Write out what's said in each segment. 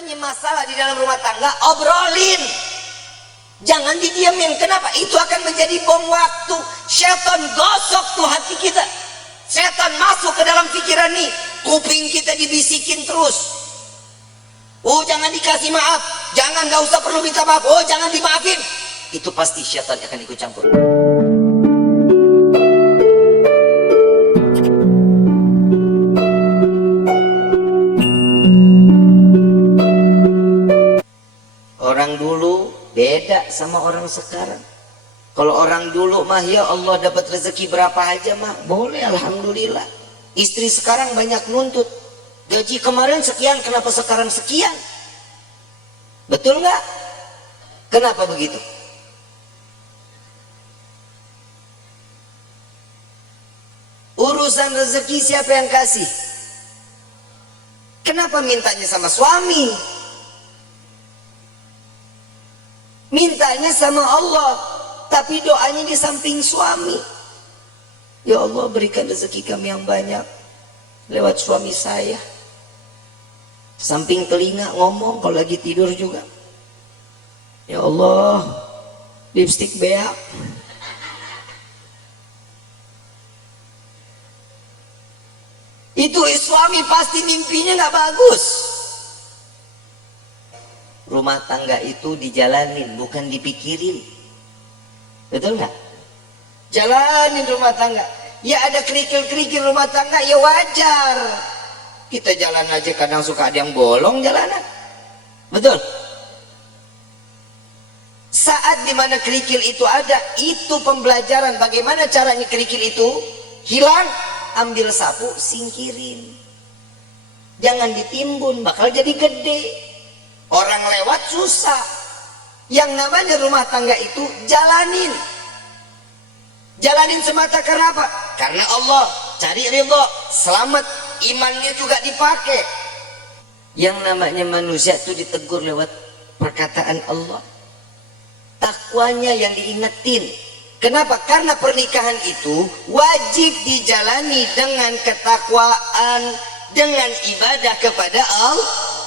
namanya masalah di dalam rumah tangga, obrolin. Jangan didiamin. Kenapa? Itu akan menjadi bom waktu. Setan gosok tuh hati kita. Setan masuk ke dalam pikiran nih. Kuping kita dibisikin terus. Oh, jangan dikasih maaf. Jangan, gak usah perlu minta maaf. Oh, jangan dimaafin. Itu pasti setan akan ikut campur. Orang dulu beda sama orang sekarang. Kalau orang dulu mah ya Allah dapat rezeki berapa aja mah boleh, alhamdulillah. Istri sekarang banyak nuntut. Gaji kemarin sekian, kenapa sekarang sekian? Betul nggak? Kenapa begitu? Urusan rezeki siapa yang kasih? Kenapa mintanya sama suami? Mintanya sama Allah, tapi doanya di samping suami. Ya Allah, berikan rezeki kami yang banyak lewat suami saya. Samping telinga ngomong kalau lagi tidur juga. Ya Allah, lipstik beak. Itu suami pasti mimpinya nggak bagus. Rumah tangga itu dijalanin, bukan dipikirin. Betul nggak? Jalanin rumah tangga. Ya ada kerikil-kerikil rumah tangga, ya wajar. Kita jalan aja kadang suka ada yang bolong jalanan. Betul? Saat dimana kerikil itu ada, itu pembelajaran bagaimana caranya kerikil itu hilang. Ambil sapu, singkirin. Jangan ditimbun, bakal jadi gede. Orang lewat susah. Yang namanya rumah tangga itu jalanin. Jalanin semata karena apa? Karena Allah. Cari ridho, selamat, imannya juga dipakai. Yang namanya manusia itu ditegur lewat perkataan Allah. Takwanya yang diingetin. Kenapa? Karena pernikahan itu wajib dijalani dengan ketakwaan, dengan ibadah kepada Allah.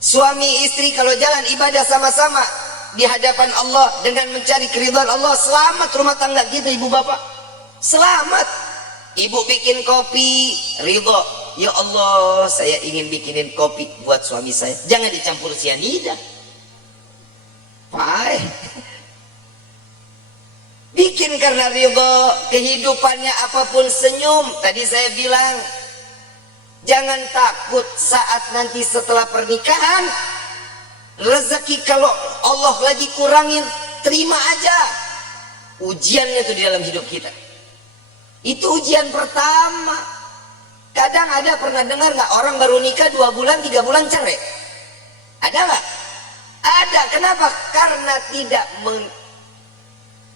Suami istri kalau jalan ibadah sama-sama di hadapan Allah dengan mencari keridhaan Allah, selamat rumah tangga kita, ibu bapak. Selamat. Ibu bikin kopi, ridho. Ya Allah, saya ingin bikinin kopi buat suami saya. Jangan dicampur sianida. Baik. Bikin karena ridho, kehidupannya apapun senyum. Tadi saya bilang, jangan takut saat nanti setelah pernikahan rezeki kalau Allah lagi kurangin, terima aja. Ujiannya itu di dalam hidup kita. Itu ujian pertama. Kadang ada, pernah dengar nggak, orang baru nikah 2 bulan 3 bulan cerai? Ada nggak? Ada. Kenapa? Karena tidak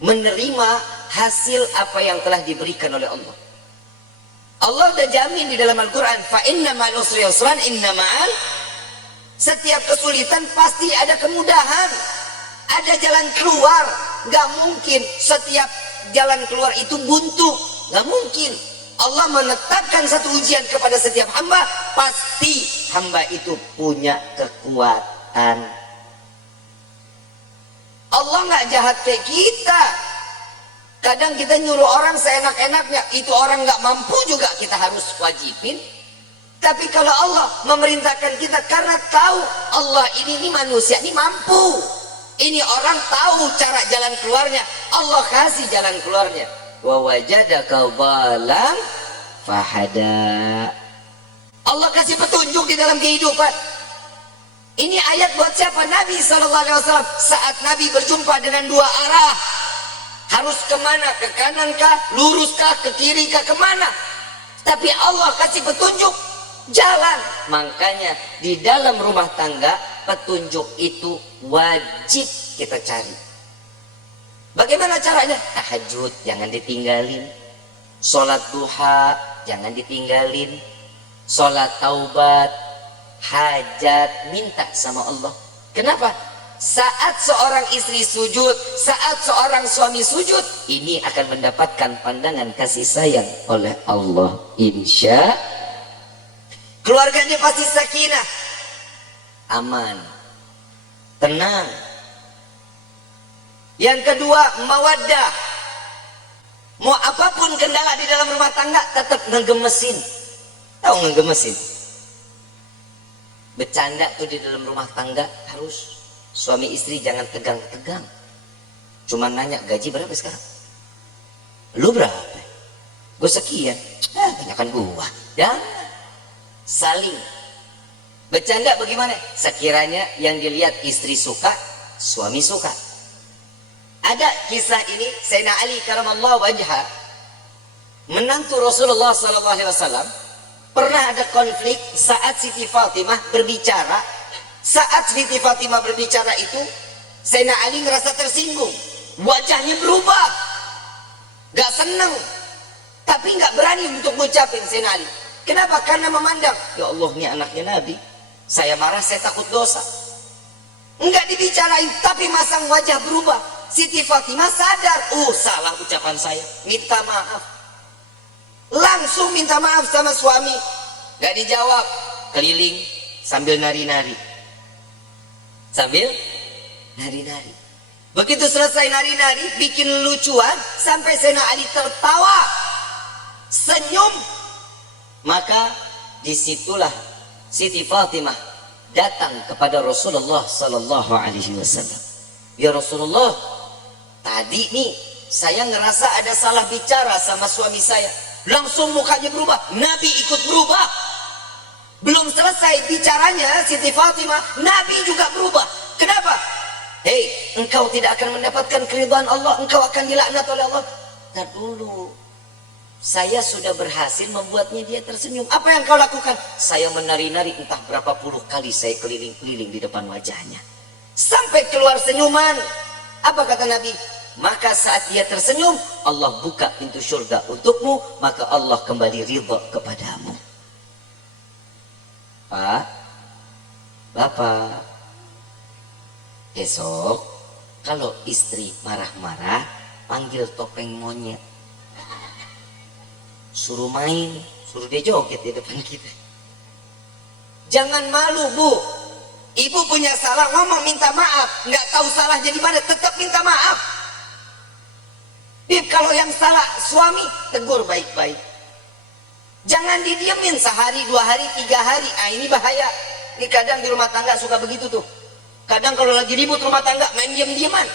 menerima hasil apa yang telah diberikan oleh Allah. Allah udah jamin di dalam Al-Quran, fa inna ma'al usri yusran, inna ma'al. Setiap kesulitan pasti ada kemudahan, ada jalan keluar. Gak mungkin setiap jalan keluar itu buntu, gak mungkin. Allah menetapkan satu ujian kepada setiap hamba, pasti hamba itu punya kekuatan. Allah gak jahat kayak kita. Kadang kita nyuruh orang seenak-enaknya, itu orang nggak mampu juga kita harus wajibin. Tapi kalau Allah memerintahkan kita karena tahu Allah ini manusia ini mampu, ini orang tahu cara jalan keluarnya, Allah kasih jalan keluarnya. Wa wajadaka dhalan fahada. Allah kasih petunjuk di dalam kehidupan. Ini ayat buat siapa? Nabi SAW. Saat Nabi berjumpa dengan 2 arah, harus kemana? Ke kanan kah? Lurus kah? Ke kiri kah? Kemana? Tapi Allah kasih petunjuk jalan. Makanya di dalam rumah tangga petunjuk itu wajib kita cari. Bagaimana caranya? Tahajud jangan ditinggalin, sholat duha jangan ditinggalin, sholat taubat, hajat, minta sama Allah. Kenapa? Saat seorang istri sujud, saat seorang suami sujud, ini akan mendapatkan pandangan kasih sayang oleh Allah. Insya keluarganya pasti sakinah. aman, tenang. Yang kedua, mawaddah. Mau apapun kendala di dalam rumah tangga tetap ngegemesin. Tahu ngegemesin? Bercanda tuh di dalam rumah tangga harus. Suami istri jangan tegang-tegang. Cuman nanya, gaji berapa sekarang? Lu berapa? Gue sekian. Banyakan gua. Jangan. Saling. Bercanda bagaimana? Sekiranya yang dilihat istri suka, suami suka. Ada kisah ini, Sayyidina Ali karamallahu wajha, menantu Rasulullah SAW, pernah ada konflik saat Siti Fatimah berbicara. Saat Siti Fatimah berbicara itu, Sayyidina Ali ngerasa tersinggung. Wajahnya berubah. Gak seneng. Tapi gak berani untuk ngucapin Sayyidina Ali. Kenapa? Karena memandang, ya Allah, ini anaknya Nabi. Saya marah, saya takut dosa. Enggak dibicarain, tapi masang wajah berubah. Siti Fatimah sadar, salah ucapan saya, minta maaf. Langsung minta maaf sama suami. Gak dijawab, keliling sambil nari-nari. Sambil nari-nari. Begitu selesai nari-nari, bikin lucuan, sampai Sayyidina Ali tertawa, senyum. Maka disitulah Siti Fatimah datang kepada Rasulullah Sallallahu Alaihi Wasallam. Ya Rasulullah, tadi nih saya ngerasa ada salah bicara sama suami saya. Langsung mukanya berubah, Nabi ikut berubah. Belum selesai bicaranya Siti Fatimah, Nabi juga berubah. Kenapa? Hei, engkau tidak akan mendapatkan keridhaan Allah, engkau akan dilaknat oleh Allah. Ntar dulu, saya sudah berhasil membuatnya dia tersenyum. Apa yang kau lakukan? Saya menari-nari, entah berapa puluh kali saya keliling-keliling di depan wajahnya, sampai keluar senyuman. Apa kata Nabi? Maka saat dia tersenyum, Allah buka pintu surga untukmu, maka Allah kembali ridha kepadamu. Pak, Bapak, besok kalau istri marah-marah, panggil topeng monyet, suruh main, suruh dia joget di depan kita. Jangan malu, Bu. Ibu punya salah, ngomong minta maaf. Nggak tahu salahnya di mana, tetap minta maaf. Bib, kalau yang salah suami, tegur baik-baik. Jangan didiemin sehari, 2 hari, 3 hari. Ini bahaya. Ini kadang di rumah tangga suka begitu tuh. Kadang kalau lagi ribut rumah tangga, main diem-dieman.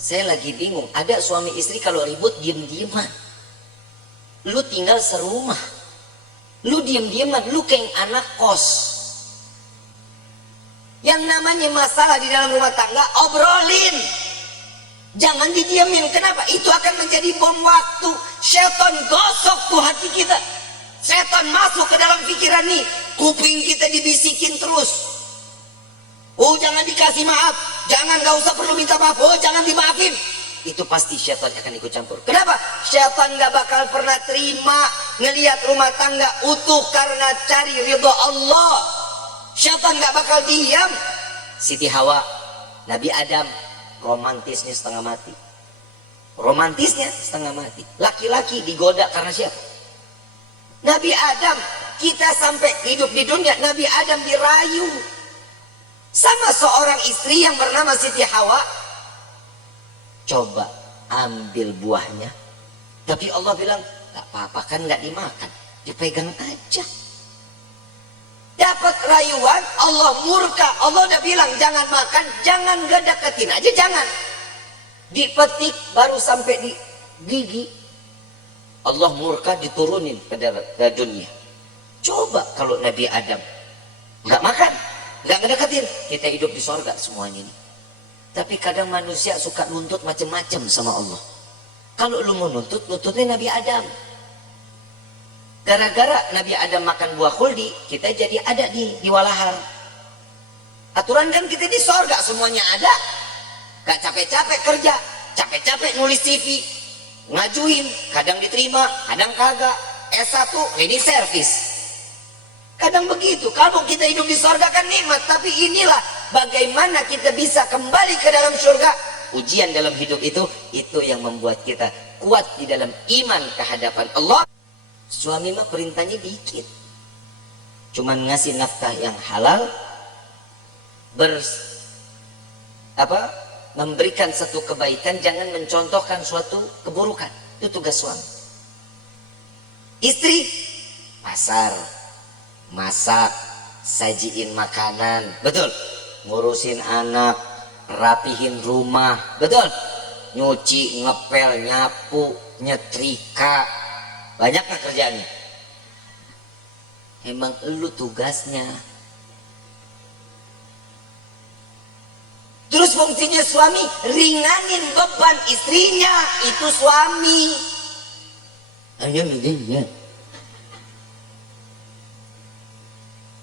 Saya lagi bingung, ada suami istri kalau ribut diem-dieman. Lu tinggal serumah, lu diem-dieman, lu kayak anak kos. Yang namanya masalah di dalam rumah tangga, obrolin. Jangan didiemin. Kenapa? Itu akan menjadi bom waktu. Setan gosok tuh hati kita. Setan masuk ke dalam pikiran nih, kuping kita dibisikin terus. Jangan dikasih maaf, jangan, gak usah perlu minta maaf, jangan dimaafin. Itu pasti syaitan akan ikut campur. Kenapa? Syaitan gak bakal pernah terima ngelihat rumah tangga utuh karena cari ridha Allah. Syaitan gak bakal diam. Siti Hawa, Nabi Adam, romantisnya setengah mati. Romantisnya setengah mati. Laki-laki digoda karena siapa? Nabi Adam. Kita sampai hidup di dunia, Nabi Adam dirayu sama seorang istri yang bernama Siti Hawa. Coba ambil buahnya, tapi Allah bilang gak apa-apa, kan gak dimakan, dipegang aja. Dapat rayuan, Allah murka. Allah udah bilang jangan makan, jangan, gak deketin aja, jangan. Dipetik baru sampai di gigi, Allah murka, diturunin ke dunia. Coba kalau Nabi Adam gak makan, nggak ngedeketin, kita hidup di sorga semuanya ini. Tapi kadang manusia suka nuntut macam-macam sama Allah. Kalau lu mau nuntut, nuntutnya Nabi Adam. Gara-gara Nabi Adam makan buah khuldi, kita jadi ada di walahar. Aturan kan kita di sorga semuanya ada. Gak capek-capek kerja, capek-capek nulis CV, ngajuin, kadang diterima, kadang kagak. S1 ini servis. Kadang begitu. Kalau kita hidup di surga kan nikmat, tapi inilah bagaimana kita bisa kembali ke dalam surga. Ujian dalam hidup itu yang membuat kita kuat di dalam iman kehadapan Allah. Suami mah perintahnya dikit, cuman ngasih nafkah yang halal, memberikan satu kebaikan, jangan mencontohkan suatu keburukan. Itu tugas suami. Istri pasar, masak, sajiin makanan, betul, ngurusin anak, rapihin rumah, betul, nyuci, ngepel, nyapu, nyetrika, banyak nggak kerjaannya? Emang lu tugasnya. Terus fungsinya suami ringanin beban istrinya, itu suami.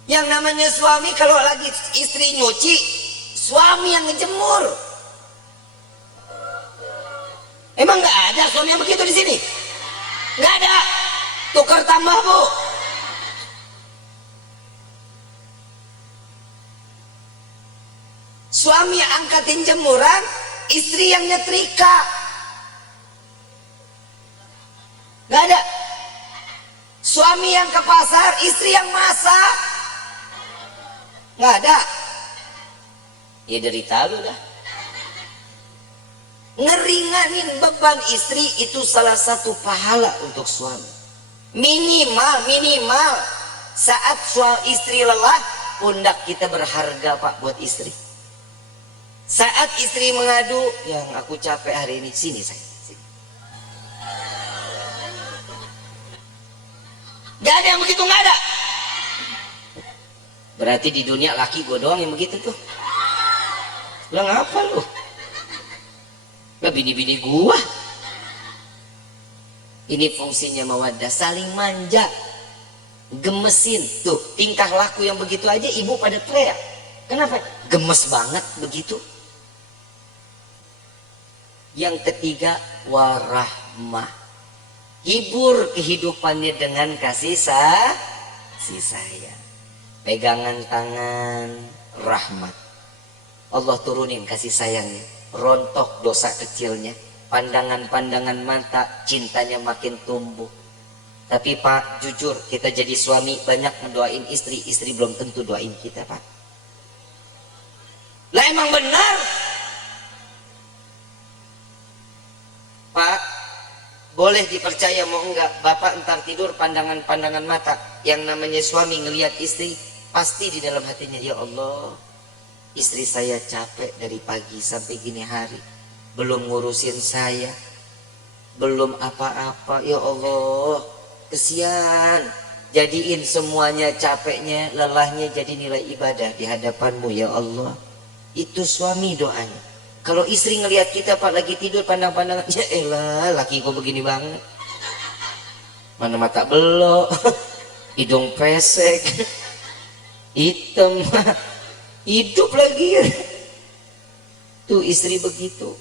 Yang namanya suami kalau lagi istri nyuci, suami yang ngejemur. Emang nggak ada suami yang begitu di sini? Nggak ada. Tukar tambah, Bu. Suami yang angkatin jemuran, istri yang nyetrika. Nggak ada. Suami yang ke pasar, istri yang masak. Nggak ada. Ya derita lu dah. Ngeringanin beban istri itu salah satu pahala untuk suami. Minimal saat suami istri lelah, pundak kita berharga, Pak, buat istri. Saat istri mengadu, yang aku capek hari ini, sini saya. Sini. Gak ada yang begitu, gak ada. Berarti di dunia laki gue doang yang begitu tuh. Lah ngapa lu? Lah bini-bini gua. Ini fungsinya mawaddah, saling manja, gemesin. Tuh tingkah laku yang begitu aja ibu pada teriak. Kenapa? Gemes banget begitu. Yang ketiga, warahmah. Hibur kehidupannya dengan kasih sayang. Pegangan tangan, rahmat. Allah turunin kasih sayangnya. Rontok dosa kecilnya. Pandangan-pandangan mata, cintanya makin tumbuh. Tapi Pak, jujur, kita jadi suami banyak mendoain istri. Istri belum tentu doain kita, Pak. Lah emang benar. Pak, boleh dipercaya mau enggak, Bapak entar tidur pandangan-pandangan mata. Yang namanya suami ngelihat istri, pasti di dalam hatinya, ya Allah, istri saya capek dari pagi sampai gini hari, belum ngurusin saya, belum apa-apa, ya Allah, kesian. Jadiin semuanya capeknya, lelahnya jadi nilai ibadah di hadapanmu, ya Allah. Itu suami doanya. Kalau istri ngelihat kita Pak lagi tidur pandang-pandangan, ya elah laki gue begini banget, mana mata belok, hidung pesek, hitam, hidup lagi. Tuh istri begitu.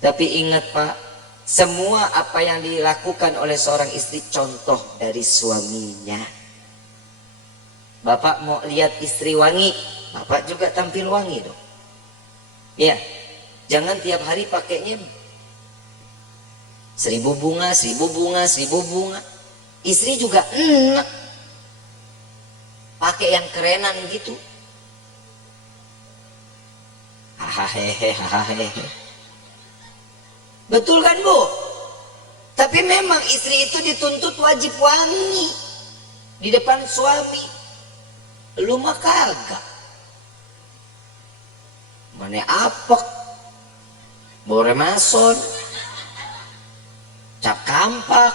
Tapi ingat Pak, semua apa yang dilakukan oleh seorang istri contoh dari suaminya. Bapak mau lihat istri wangi, Bapak juga tampil wangi dong. Ya, jangan tiap hari pakainya 1000 bunga, 1000 bunga, 1000 bunga. Istri juga enak pakai yang kerenan gitu. Hahaha. Betul kan, Bu? Tapi memang istri itu dituntut wajib wangi di depan suami. Lu mah kagak. Mana apek, bore mason, cap kampak,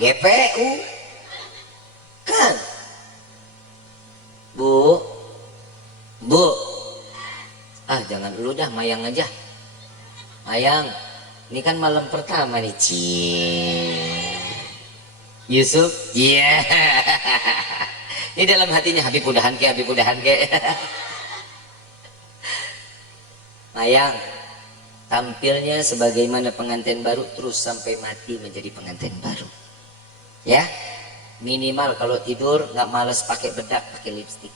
GPU, kan? Bu, jangan dulu dah, Mayang aja. Mayang, ini kan malam pertama nih, Yusuf, iya. Yeah. Ini dalam hatinya Habib udahan ke. Mayang, tampilnya sebagaimana pengantin baru terus sampai mati menjadi pengantin baru. Ya, minimal kalau tidur nggak males pakai bedak, pakai lipstik.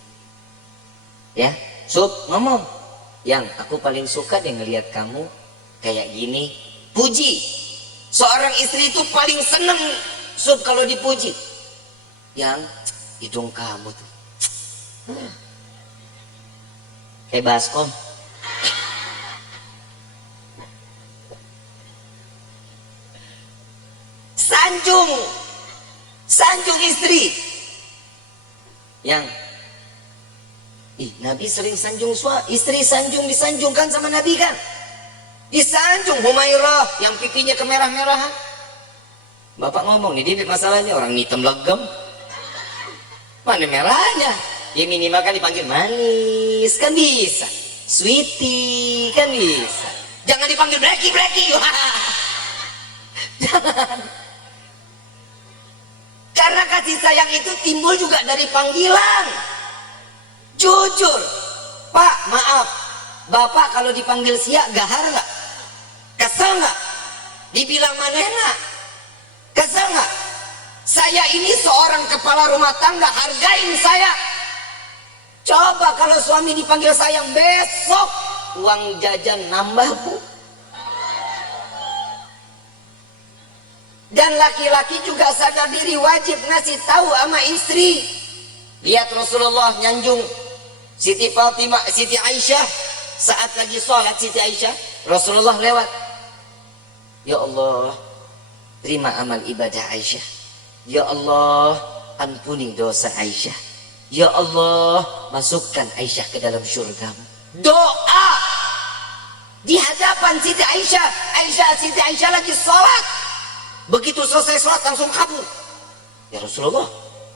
Ya, Sub ngomong, yang aku paling suka deh ngelihat kamu kayak gini. Puji. Seorang istri itu paling seneng Sub kalau dipuji. Yang hidung kamu tuh kayak baskom. Sanjung istri yang Nabi sering sanjung istri, disanjungkan sama Nabi kan, disanjung Humairah yang pipinya kemerah-merahan. Bapak ngomong nih, dia masalahnya orang hitam legem, mana merahnya, ya minimal kan dipanggil manis kan bisa, sweetie kan bisa, jangan dipanggil Blacky. Jangan. Karena kasih sayang itu timbul juga dari panggilan. Jujur, Pak, maaf, Bapak kalau dipanggil siak gahar nggak? Kesel nggak? Dibilang manena? Kesel nggak? Saya ini seorang kepala rumah tangga, hargain saya. Coba kalau suami dipanggil sayang, besok uang jajan nambah, Bu. Dan laki-laki juga sadar diri, wajib ngasih tahu sama istri. Lihat Rasulullah nyanjung Siti Fatimah, Siti Aisyah saat lagi sholat. Siti Aisyah, Rasulullah lewat, ya Allah, terima amal ibadah Aisyah. Ya Allah, ampuni dosa Aisyah. Ya Allah, masukkan Aisyah ke dalam syurgamu. Doa di hadapan Siti Aisyah. Siti Aisyah lagi sholat. Begitu selesai sholat langsung kabur. Ya Rasulullah,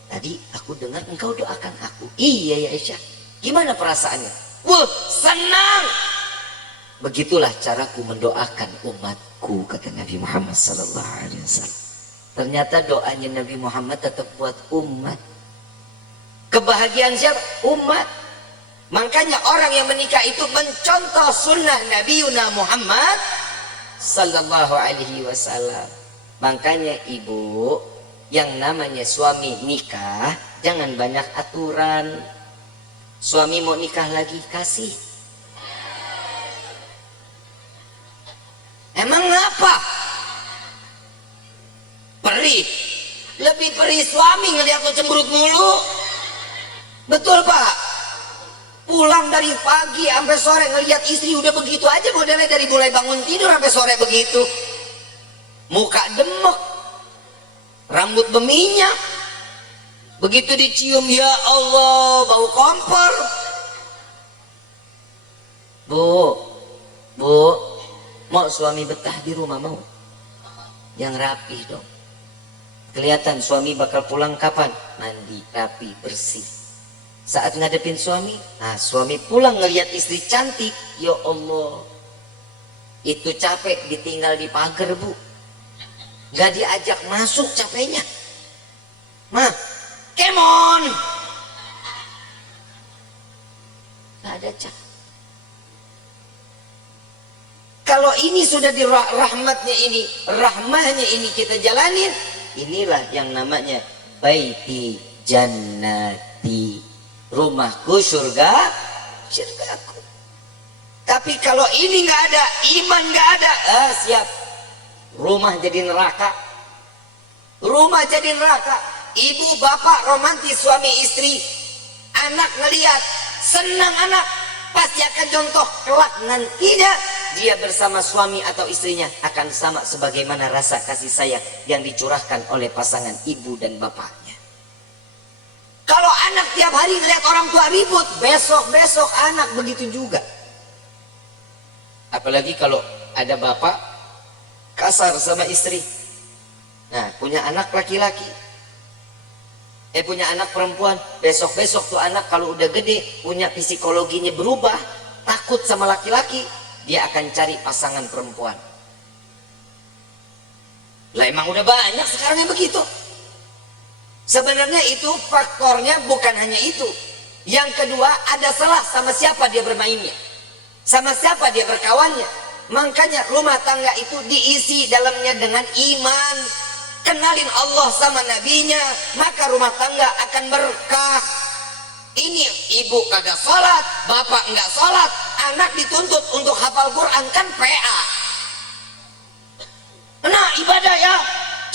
tadi aku dengar engkau doakan aku. Iya ya Aisyah. Gimana perasaannya? Wah, senang. Begitulah caraku mendoakan umatku, kata Nabi Muhammad SAW. Ternyata doanya Nabi Muhammad tetap buat umat. Kebahagiaan siapa? Umat. Makanya orang yang menikah itu mencontoh sunnah Nabi Muhammad SAW. Makanya ibu, yang namanya suami nikah jangan banyak aturan. Suami mau nikah lagi, kasih. Emang apa? Perih. Lebih perih suami ngeliat lo cemberut mulu. Betul Pak? Pulang dari pagi sampai sore ngeliat istri udah begitu aja modelnya, dari mulai bangun tidur sampai sore begitu. Muka demek, rambut berminyak, begitu dicium, ya Allah, bau kompor. Bu, mau suami betah di rumah mau? Yang rapih dong. Kelihatan suami bakal pulang kapan? Mandi, rapi, bersih. Saat ngadepin suami, suami pulang ngelihat istri cantik, ya Allah, itu capek ditinggal di pagar, Bu. Gak diajak masuk capeknya. Come on. Gak ada cap. Kalau ini sudah di rahmatnya ini, rahmahnya ini kita jalanin, inilah yang namanya baiti jannati, rumahku surgaku. Tapi kalau ini nggak ada, iman nggak ada, siap. Rumah jadi neraka. Ibu bapak romantis suami istri, anak ngelihat senang, anak pasti akan contoh kelak nantinya dia bersama suami atau istrinya akan sama sebagaimana rasa kasih sayang yang dicurahkan oleh pasangan ibu dan bapaknya. Kalau anak tiap hari ngelihat orang tua ribut, besok anak begitu juga. Apalagi kalau ada bapak kasar sama istri. Punya anak laki-laki, punya anak perempuan, besok tuh anak kalau udah gede punya psikologinya berubah, takut sama laki-laki, dia akan cari pasangan perempuan. Lah emang udah banyak sekarang yang begitu. Sebenarnya itu faktornya bukan hanya itu. Yang kedua, ada salah sama siapa dia bermainnya, sama siapa dia berkawannya. Makanya rumah tangga itu diisi dalamnya dengan iman, kenalin Allah sama nabinya, maka rumah tangga akan berkah. Ini ibu kagak sholat, bapak enggak sholat, anak dituntut untuk hafal Quran, kan PA. Nah ibadah ya,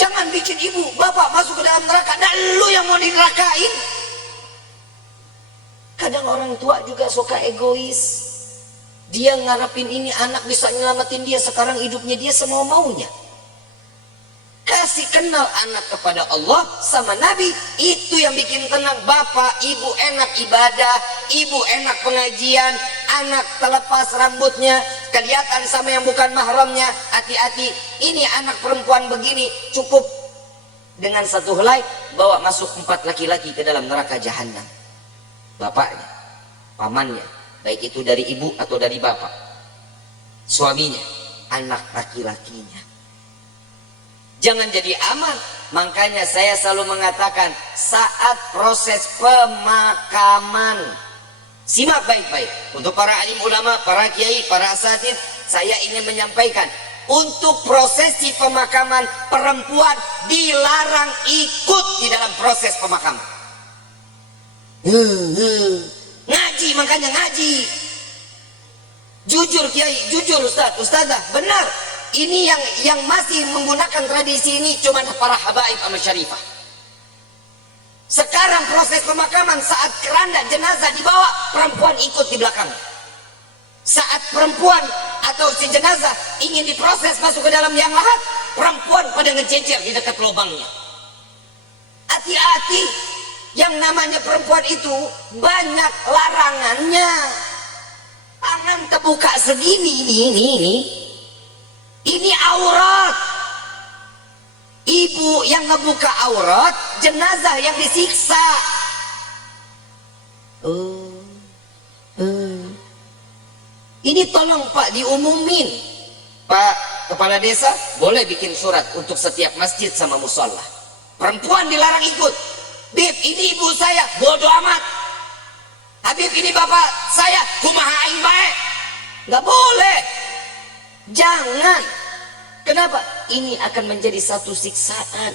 jangan bikin ibu bapak masuk ke dalam neraka, dan lu yang mau dinerakain. Kadang orang tua juga suka egois. Dia ngarepin ini anak bisa nyelamatin dia, sekarang hidupnya dia semau maunya. Kasih kenal anak kepada Allah sama Nabi, itu yang bikin tenang. Bapak, ibu enak ibadah, ibu enak pengajian, anak terlepas rambutnya, kelihatan sama yang bukan mahramnya. Hati-hati, ini anak perempuan begini, cukup dengan satu helai bawa masuk 4 laki-laki ke dalam neraka jahanam. Bapaknya, pamannya, baik itu dari ibu atau dari bapak, suaminya, anak laki-lakinya. Jangan jadi aman. Makanya saya selalu mengatakan, saat proses pemakaman, simak baik-baik. Untuk para alim ulama, para kiai, para asatidz, saya ingin menyampaikan, untuk prosesi pemakaman, perempuan dilarang ikut di dalam proses pemakaman. Ngaji, makanya ngaji. Jujur kiai, jujur ustaz, ustazah, benar. Ini yang masih menggunakan tradisi ini cuma para habaib sama syarifah. Sekarang proses pemakaman, saat keranda jenazah dibawa, perempuan ikut di belakang. Saat perempuan atau si jenazah ingin diproses masuk ke dalam liang lahat, perempuan pada ngejejer di dekat lubangnya. Hati-hati, yang namanya perempuan itu banyak larangannya. Tangan terbuka segini, ini. Ini aurat. Ibu yang ngebuka aurat, jenazah yang disiksa. Ini tolong Pak diumumin. Pak Kepala Desa boleh bikin surat untuk setiap masjid sama musola. Perempuan dilarang ikut. Bib, ini ibu saya, bodoh amat. Habib, ini bapak saya, kumaha aing bae. Nggak boleh. Jangan. Kenapa? Ini akan menjadi satu siksaan.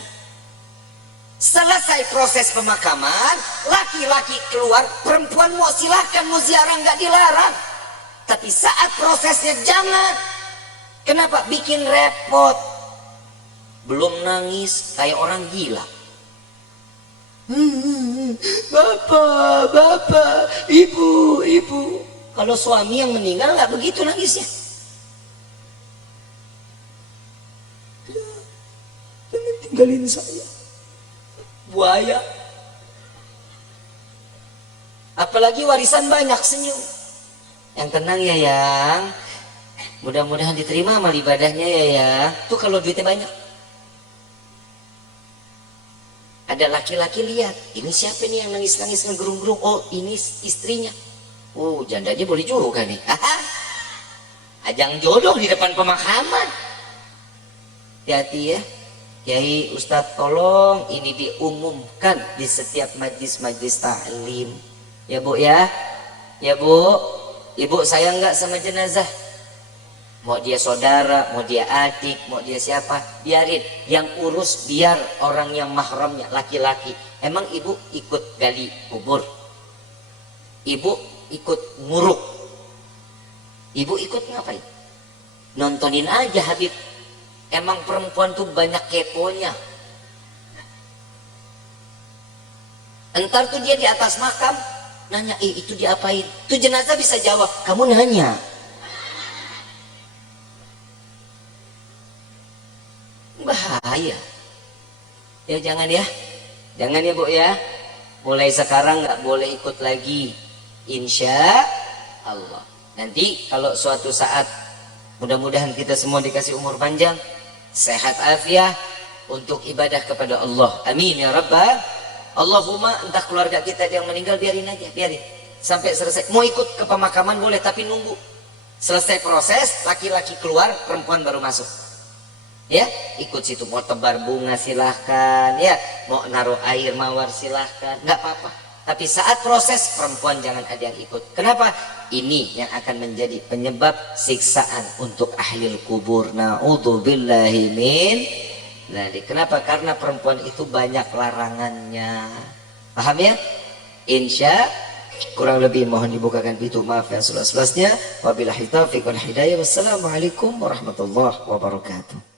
Selesai proses pemakaman, laki-laki keluar, perempuan mau silahkan, mau ziarah, nggak dilarang. Tapi saat prosesnya jangan. Kenapa? Bikin repot. Belum nangis kayak orang gila. Bapak, ibu. Kalau suami yang meninggal nggak begitu nangisnya. Jangan tinggalin saya, buaya. Apalagi warisan banyak, senyum. Yang tenang ya yang, mudah-mudahan diterima amal ibadahnya ya yang. Tuh kalau duitnya banyak. Ada laki-laki lihat, ini siapa nih yang nangis-nangis ngegerung-gerung? Oh, ini istrinya. Oh, jandanya boleh juga nih. Ajang jodoh di depan pemakaman. Hati-hati ya. Kiai, Ustadz, tolong ini diumumkan di setiap majlis-majlis ta'lim. Ya Bu ya. Ya Bu. Ibu sayang nggak sama jenazah? Mau dia saudara, mau dia adik, mau dia siapa, biarin. Yang urus biar orang yang mahramnya, laki-laki. Emang ibu ikut gali kubur? Ibu ikut nguruk? Ibu ikut ngapain? Nontonin aja Habib. Emang perempuan tuh banyak keponya. Entar tuh dia di atas makam nanya, itu diapain? Tuh jenazah bisa jawab, kamu nanya. Bahaya. Ya jangan ya. Jangan ya Bu ya. Mulai sekarang nggak boleh ikut lagi. Insya Allah. Nanti kalau suatu saat, mudah-mudahan kita semua dikasih umur panjang, sehat afiah untuk ibadah kepada Allah. Amin ya Rabbal. Allahumma, entah keluarga kita yang meninggal, biarin aja, biarin sampai selesai. Mau ikut ke pemakaman boleh, tapi nunggu selesai proses, laki-laki keluar, perempuan baru masuk. Ya, ikut situ. Mau tebar bunga silahkan, ya, mau naruh air mawar silahkan, nggak apa-apa. Tapi saat proses, perempuan jangan ada yang ikut. Kenapa? Ini yang akan menjadi penyebab siksaan untuk ahli kubur. Na'udzubillahi min. Kenapa? Karena perempuan itu banyak larangannya. Paham ya? Insya kurang lebih mohon dibukakan pintu maaf yang seluas-luasnya. Wabillahi taufiq wal hidayah. Wassalamualaikum warahmatullahi wabarakatuh.